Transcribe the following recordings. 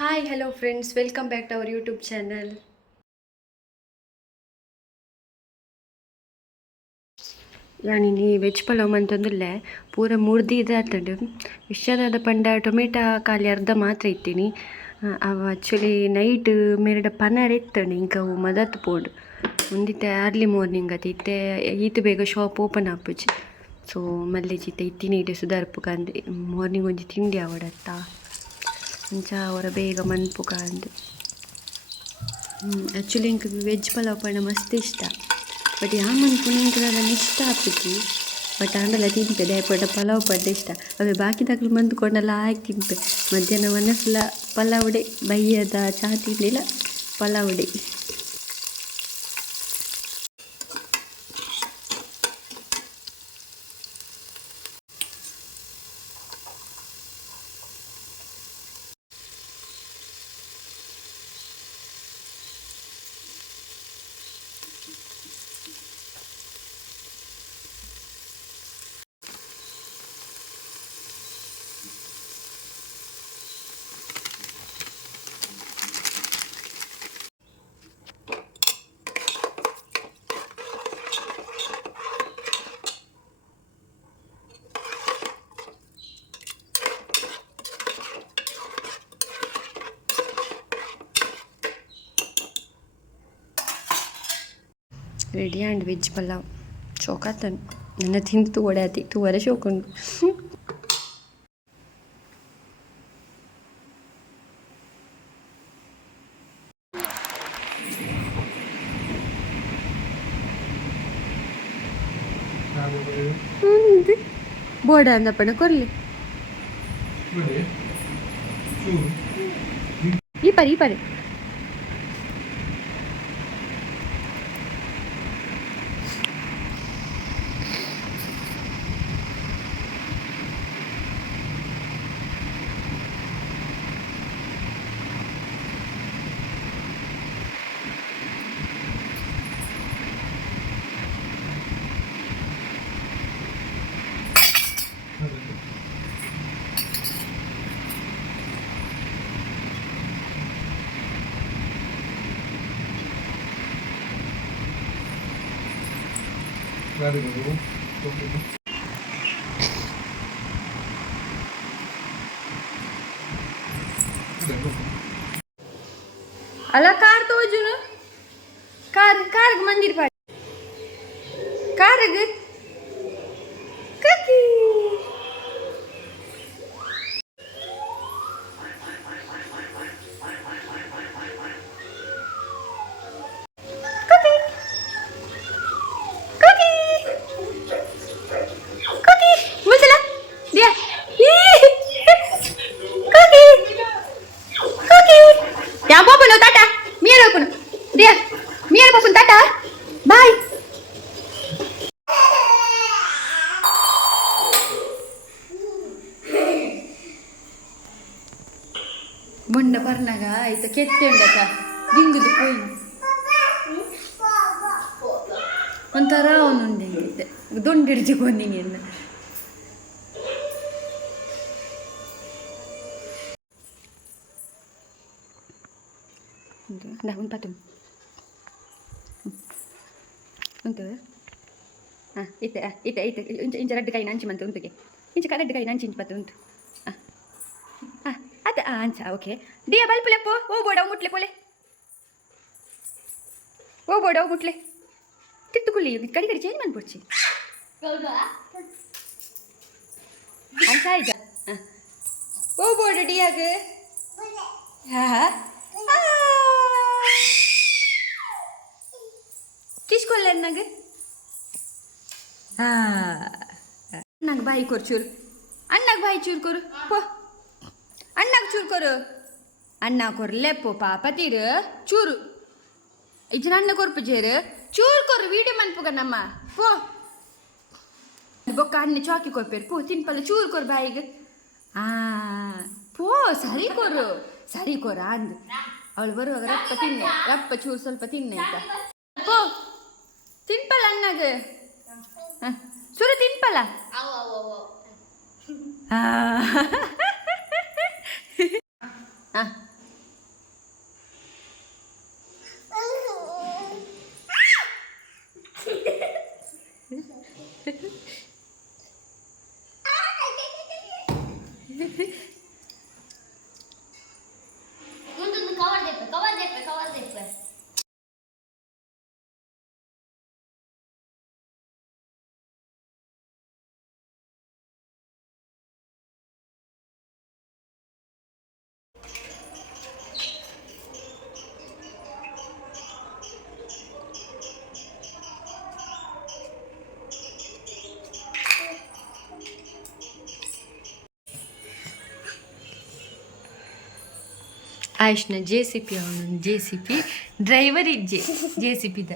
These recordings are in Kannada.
Hi, hello friends, welcome back to our YouTube channel. ಯಾನಿನಿ ವೆಜ್ ಪಲಾವ್ ಅಂತಂದ್ರೆ ಪೂರ ಮೂರ್ದಿ ಇದಾತಂಡು ವಿಷಯದ ಪಂಡ ಟೊಮೆಟೊ ಖಾಲಿ ಅರ್ಧ ಮಾತ್ರ ಇತ್ತೀನಿ ಅವ ಆ್ಯಕ್ಚುಲಿ ನೈಟ್ ಮೇರಡ ಪನರ್ ಎತ್ತಂಡು ಇಂಕ ಅವು ಮದತ್ ಪೋಡು ಒಂದಿತ್ತೆ ಅರ್ಲಿ ಮಾರ್ನಿಂಗ್ ಅದು ಇತ್ತೆ ಈತು ಬೇಗ ಶಾಪ್ ಓಪನ್ ಆಪುಜಿ ಸೊ ಮಲ್ಲೆಜಿತ್ತೆ ಇತ್ತಿನ ಇಡೆ ಸುಧಾರ್ಪು ಕಾಂದೆ ಮಾರ್ನಿಂಗ್ ಒಂಜಿ ತಿಂಡಿ ಆವಡತ್ತ ಅಂಚ ಅವರ ಬೇಗ ಮನ್ಪು ಕಾಂದು ಆ್ಯಕ್ಚುಲಿ ಇಂಕ ವೆಜ್ ಪಲಾವ್ ಪಂಡ ಮಸ್ತ್ ಇಷ್ಟ ಬಟ್ ಯಾ ಮನ್ಪುನ ಇಂಕ ನನ್ನ ಇಷ್ಟ ಆಪುಜಿ ಬಟ್ ಆಂಡಲ ತಿಂಪೆ ದಯಪಡ್ಡ ಪಲಾವ್ ಪಡ್ಡ ಇಷ್ಟ ಅವೇ ಬಾಕಿ ದಾಖಲು ಮಂತ್ಕೊಂಡೆಲ್ಲ ಆಯ್ತು ತಿಂಪೆ ಮಧ್ಯಾಹ್ನ ಮನಸ್ಸಲ್ಲ ಪಲಾವುಡೆ ಬಯ್ಯದ ಚಹಾ ತಿಂದಿಲ್ಲ ಪಲಾವುಡೆ ರೆಡಿ ಆ್ಯಂಡ್ ವೆಜ್ ಪಲಾವ್ ಶೋಕಾತನು ನನ್ನ ತಿಂದು ತೂವಡೆ ತೂವರೆ ಶೋಕೊಂಡು ಬೋಡ ಅಂದಪ್ಪಣ ಕೊರ್ಲಿ ಈ ಪರಿ ಅಲ್ಲ ಕಾರ್ ತೋಜುನು ಕಾರ್ಗೆ ಮಂದಿರ ಪಾಡಿ ಕಾರ್ಗೆ ಕಕ್ಕಿ ಬೊಂಡ ಬರ್ನಾಗ ಆಯ್ತು ಕೆತ್ತೆ ಉಂಡಕ್ಕ ಗಿಂಗುದು ಪೋಯಿ ಒಂಥರ ಅವನುಂಡೆ ಹಿಂಗಿದ್ದೆ ದೊಂಡಿಡ್ಜಿಕೊಂಡಿನಿ ಎಲ್ಲ ಒಂದು ಪತ್ತು ಉಂಟು ಹಾಂ ಐತೆ ಇಂಚ ರೆಡ್ ಕೈ ನಂಚಿ ಮಂತು ಉಂಟುಗೆ ಇಂಚ ರೆಡ್ ಕೈ ನಂಚಿ ಇಂಚು ಪತ್ತು ಉಂಟು ಹಾಂ ಅದ ಅಂಚ ಓಕೆ ದಿಯಾ ಬಲ್ಪ್ ಲೆಪ್ಪು ಹೋಗ್ಬೋಡವು ಮುಟ್ಲೆ ಪೊಲೆ ಹೋಗ್ಬೋಡವು ಮುಟ್ಲೆ ತಿತ್ತುಕೊಳ್ಳಿ ಕಡಿ ಚೇಂಜ್ ಮಾಡ್ಬಿಡ್ಚಿ ಅಂಚ ಈಗ ಹೋಗ್ಬೋಡು ಡಿಯಾಗ ಹಾಂ ಕಿಸ್ಕೊಲ್ಲ ನಂಗೆ ಅಣ್ಣಗೆ ಬಾಯಿ ಕೊರು ಚೂರು ಅಣ್ಣಗೆ ಬಾಯಿ ಚೂರು ಕೊರು ಪೋ ಅಣ್ಣಗೆ ಚೂರು ಕೊರು ಅಣ್ಣ ಕೊರ್ಲೆಪ್ಪು ಪಾಪ ತೀರು ಚೂರು ಇಜನ ಅಣ್ಣ ಕೊರ್ಪು ಚೇರು ಚೂರು ಕೊರು ವೀಡಿಯೋ ಮನ್ಪುಗ ನಮ್ಮ ಪೋ ಬೊಕ್ಕ ಅಣ್ಣ ಚಾಕಿ ಕೊರ್ಪೇರು ಪೋ ತಿನ್ಪಲ್ಲ ಚೂರು ಕೊರು ಬಾಯಿಗೆ ಪೋ ಸರಿ ಕೊರು ಅಂದು ಅವಳು ಬರುವಾಗ ರಪ್ಪ ಚೂರು ಸ್ವಲ್ಪ ತಿನ್ನೆ ಆಯ್ತಾ ಪೋ ತಿನ್ಪಲ್ಲ ಅಣ್ಣಗೆ ಸುರು ತಿನ್ಪಲ್ಲ ಆಯುಷ್ನ JCP ಅವನು JCP ಡ್ರೈವರ್ ಇಜ್ಜೆ JCPದ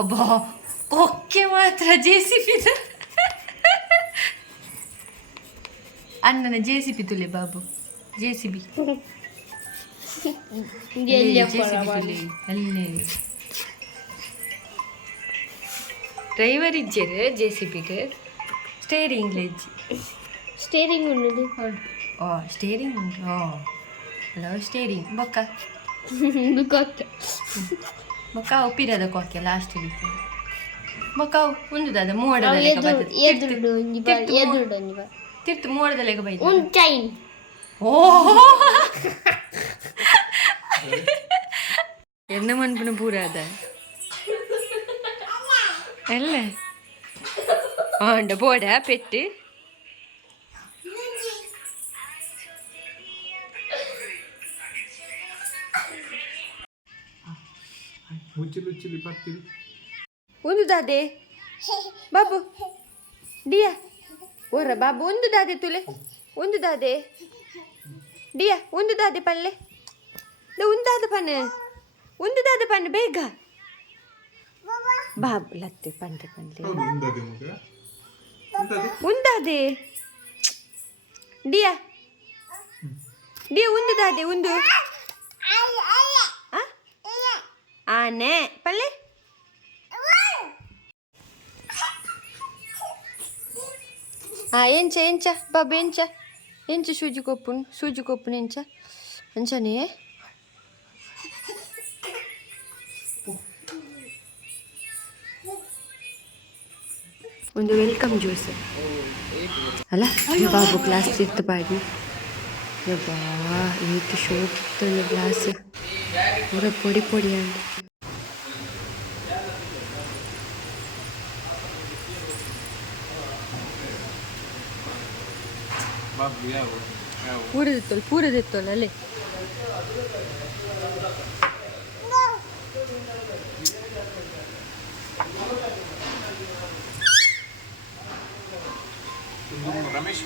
ಅಬ್ಬಾ ಕೊಕ್ಕೆ ಮಾತ್ರ JCPದ ಅಣ್ಣನ JCP ತುಲೆ ಬಾಬು JCB ತುಲೆ ಅಲ್ಲೇ ಡ್ರೈವರ್ ಇಜ್ಜೆರ್ JCPಗೆ ಸ್ಟೇರಿಂಗ್ ಇಜ್ಜಿ ಸ್ಟೇರಿಂಗ್ ಉಂಡು ಸ್ಟೇರಿಂಗ್ ಉಂಟು ಹಲೋ ಸ್ಟೇರಿಂಗ್ ಬೊಕ್ಕ ಬೊಕ್ಕ ಉಪ್ಪಿರದ ಕೊಕ್ಕೆ ಲಾಸ್ಟ್ ರೀತಿ ಬೊಕ್ಕ ಒಂದು ದಾದ ಮೋಡದ ತಿರ್ತು ಮೋಡದ ಲೆಕ್ಕ ಬೈದ ಓ ಎನ್ನ ಮನ್ಪುನ ಪೂರ ಅದ ಅಲ್ಲ ಆಂಡ ಬೋಡ ಪೆಟ್ಟು ಒಂದು ದಾದೆ ಬಾಬು ಡಿಯಾ ಓರ ಬಾಬು ಒಂದು ದಾದೆ ತುಲೆ ಒಂದು ದಾದೆ ಡಿಯಾ ಒಂದು ದಾದೆ ಪಲ್ಲೆ ಒಂದಾದ ಪನ್ನೆ ಬೇಗ ಬಾಬು ಲತ್ತೆ ಪಂಡೆ ಒಂದಾದೆ ಡಿಯಾ ಒಂದು ದಾದೆ ಒಂದು ಆನೆ ಪಲ್ಲೆ ಎಂಚ ಬಾಬು ಎಂಚ ಸೂಜಿ ಕೊಪ್ಪುನು ಎಂಚ ಅಂಚನೆ ಒಂದು ವೆಲ್ಕಮ್ ಜ್ಯೂಸ್ ಅಲ್ಲ ಬಾಬು ಗ್ಲಾಸ್ ತಿರ್ತು ಬಾಡಿ ಯಬ್ಬಾ ಏತು ಶೋಕಿತ್ತು ಗ್ಲಾಸ್ ಪೂರ ಪೊಡಿ ಅಂಡ್ ಪೂರದಿತ್ತಲ್ಲ ಅಲ್ಲೇ ರಮೇಶ್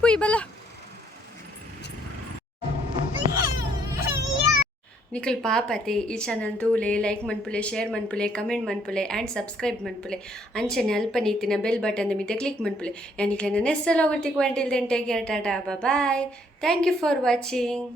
ಪುಯ್ ಬಲ ನಿಖಲ್ ಪಾಪತೆ ಈ ಚಾನಲ್ ತೂಲೆ ಲೈಕ್ ಮನ್ಪುಲೆ ಶೇರ್ ಮನ್ಪುಲೆ ಕಮೆಂಟ್ ಮನ್ಪುಲೆ ಆ್ಯಂಡ್ ಸಬ್ಸ್ಕ್ರೈಬ್ ಮನ್ಪುಲೆ ಅಂಚನೆ ಅಲ್ಪ ನೀತಿನ ಬೆಲ್ ಬಟನ್ ಮಿದೆ ಕ್ಲಿಕ್ ಮನ್ಪುಲೆ ಯಾನಿಕ್ಲೆ ನೆಕ್ಸ್ಟ್ ಎಲ್ಲ ಒರ್ತಿಕ್ ವಂಟಿಲ್ then take care tata bye thank you for watching.